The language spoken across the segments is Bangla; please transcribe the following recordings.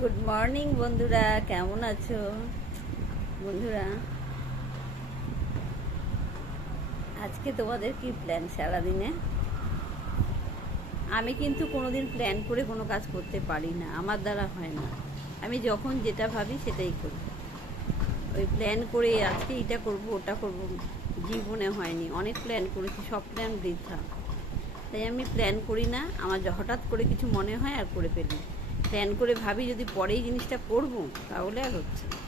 গুড মর্নিং বন্ধুরা, কেমন আছো? বন্ধুরা, আজকে তোমাদের কি প্ল্যান সারাদিনে? আমি কিন্তু কোনোদিন প্ল্যান করে কোনো কাজ করতে পারি না, আমার দ্বারা হয় না। আমি যখন যেটা ভাবি সেটাই করি। ওই প্ল্যান করে আজকে এটা করব ওটা করব, জীবনে হয়নি। অনেক প্ল্যান করেছি, সব প্ল্যান বৃথা। তাই আমি প্ল্যান করি না। আমার হঠাৎ করে কিছু মনে হয় আর করে ফেলি। প্ল্যান করে ভাবি যদি পরেই জিনিসটা করব, তাহলে আর হচ্ছে না।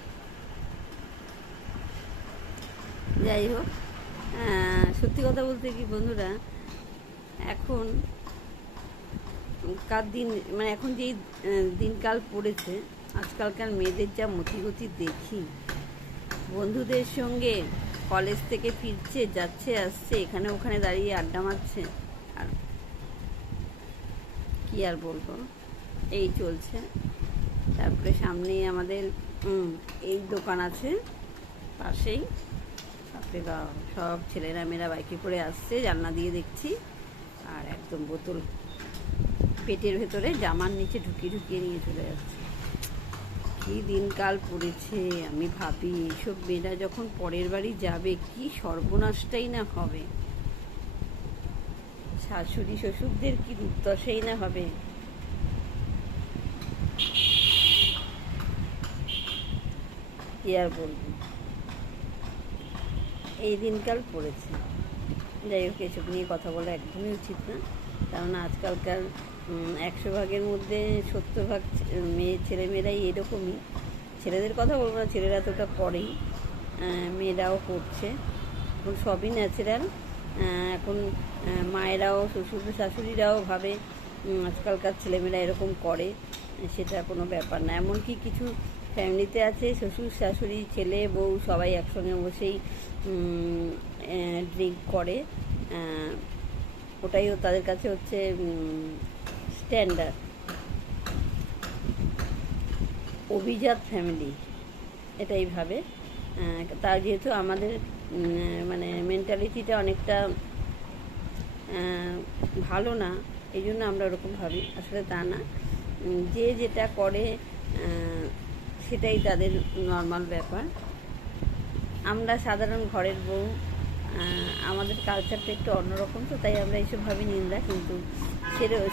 যাই হোক, সত্যি কথা বলতে কি বন্ধুরা, এখন কার দিন, মানে এখন যেই দিনকাল পড়েছে, আজকালকার মেয়েদের যা মতিগতি দেখি, বন্ধুদের সঙ্গে কলেজ থেকে ফিরছে, যাচ্ছে আসছে, এখানে ওখানে দাঁড়িয়ে আড্ডা মারছে। আর কি আর বলবো, এই চলছে। তারপরে সামনেই আমাদের এই দোকান আছে পাশেই। বাপরে বাপ, সব ছেলেরা মেয়েরা বাইকে করে আসছে, জানলা দিয়ে দেখছি। আর একদম বোতল পেটের ভেতরে জামার নিচে ঢুকিয়ে ঢুকিয়ে নিয়ে চলে যাচ্ছে। কি দিনকাল পড়েছে, আমি ভাবি এইসব মেয়েরা যখন পরের বাড়ি যাবে কি সর্বনাশটাই না হবে, শাশুড়ি শ্বশুরদের কি দুর্দশাই না হবে। কি আর বলবো, এই দিনকাল পড়েছে। যাই হোক, এসব নিয়ে কথা বলা একদমই উচিত না, কারণ আজকালকার 100 ভাগের মধ্যে 70 ভাগ ছেলেমেয়েরাই এরকমই। ছেলেদের কথা বলবো না, ছেলেরা তো ওটা করেই, মেয়েরাও করছে। এখন সবই ন্যাচারাল। এখন মায়েরাও, শ্বশুর শাশুড়িরাও ভাবে আজকালকার ছেলেমেয়েরা এরকম করে, সেটা কোনো ব্যাপার না। এমনকি কিছু ফ্যামিলিতে আছে শ্বশুর শাশুড়ি ছেলে বউ সবাই একসঙ্গে বসেই ড্রিঙ্ক করে। ওটাইও তাদের কাছে হচ্ছে স্ট্যান্ডার্ড। অভিজাত ফ্যামিলি এটাই ভাবে। তার যেহেতু আমাদের মানে মেন্টালিটিটা অনেকটা ভালো না, এই জন্য আমরা ওরকম ভাবি। আসলে তা না, যে যেটা করে সেটাই তাদের নর্মাল ব্যাপার। আমরা সাধারণ ঘরের বউ, আমাদের কালচারটা একটু অন্যরকম, তো তাই আমরা এইসব ভাবি নিন্দা। কিন্তু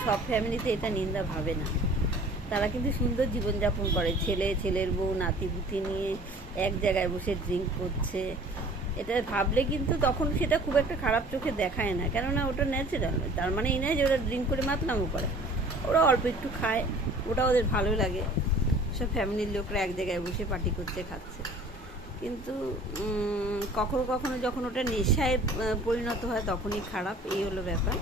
সব ফ্যামিলিতে এটা নিন্দা ভাবে না। তারা কিন্তু সুন্দর জীবনযাপন করে, ছেলের বউ নাতিপুতি নিয়ে এক জায়গায় বসে ড্রিঙ্ক করছে। এটা ভাবলে কিন্তু তখন সেটা খুব একটা খারাপ চোখে দেখায় না, কেননা ওটা ন্যাচারাল। তার মানে এই নয় যে ওরা ড্রিঙ্ক করে মাতলামো করে, ওরা অল্প একটু খায়, ওটা ওদের ভালো লাগে। সব ফ্যামিলির লোকরা এক জায়গায় বসে পার্টি করছে, খাচ্ছে। কিন্তু কখনো কখনো যখন ওটা নেশায় পরিণত হয় তখনই খারাপ, এই হলো ব্যাপার।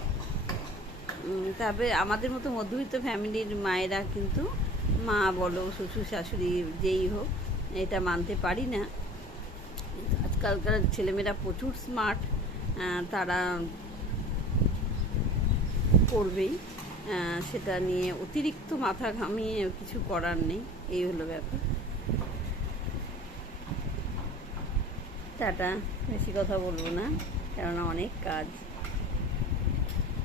তবে আমাদের মতো মধ্যবিত্ত ফ্যামিলির মায়েরা কিন্তু, মা বলো শ্বশুর শাশুড়ি যেই হোক, এটা মানতে পারি না। আজকালকার ছেলেমেয়েরা প্রচুর স্মার্ট, তারা করবেই, সেটা নিয়ে অতিরিক্ত মাথা ঘামিয়ে কিছু করার নেই, এই হলো ব্যাপার। টাটা, বেশি কথা বলবো না, কেননা অনেক কাজ।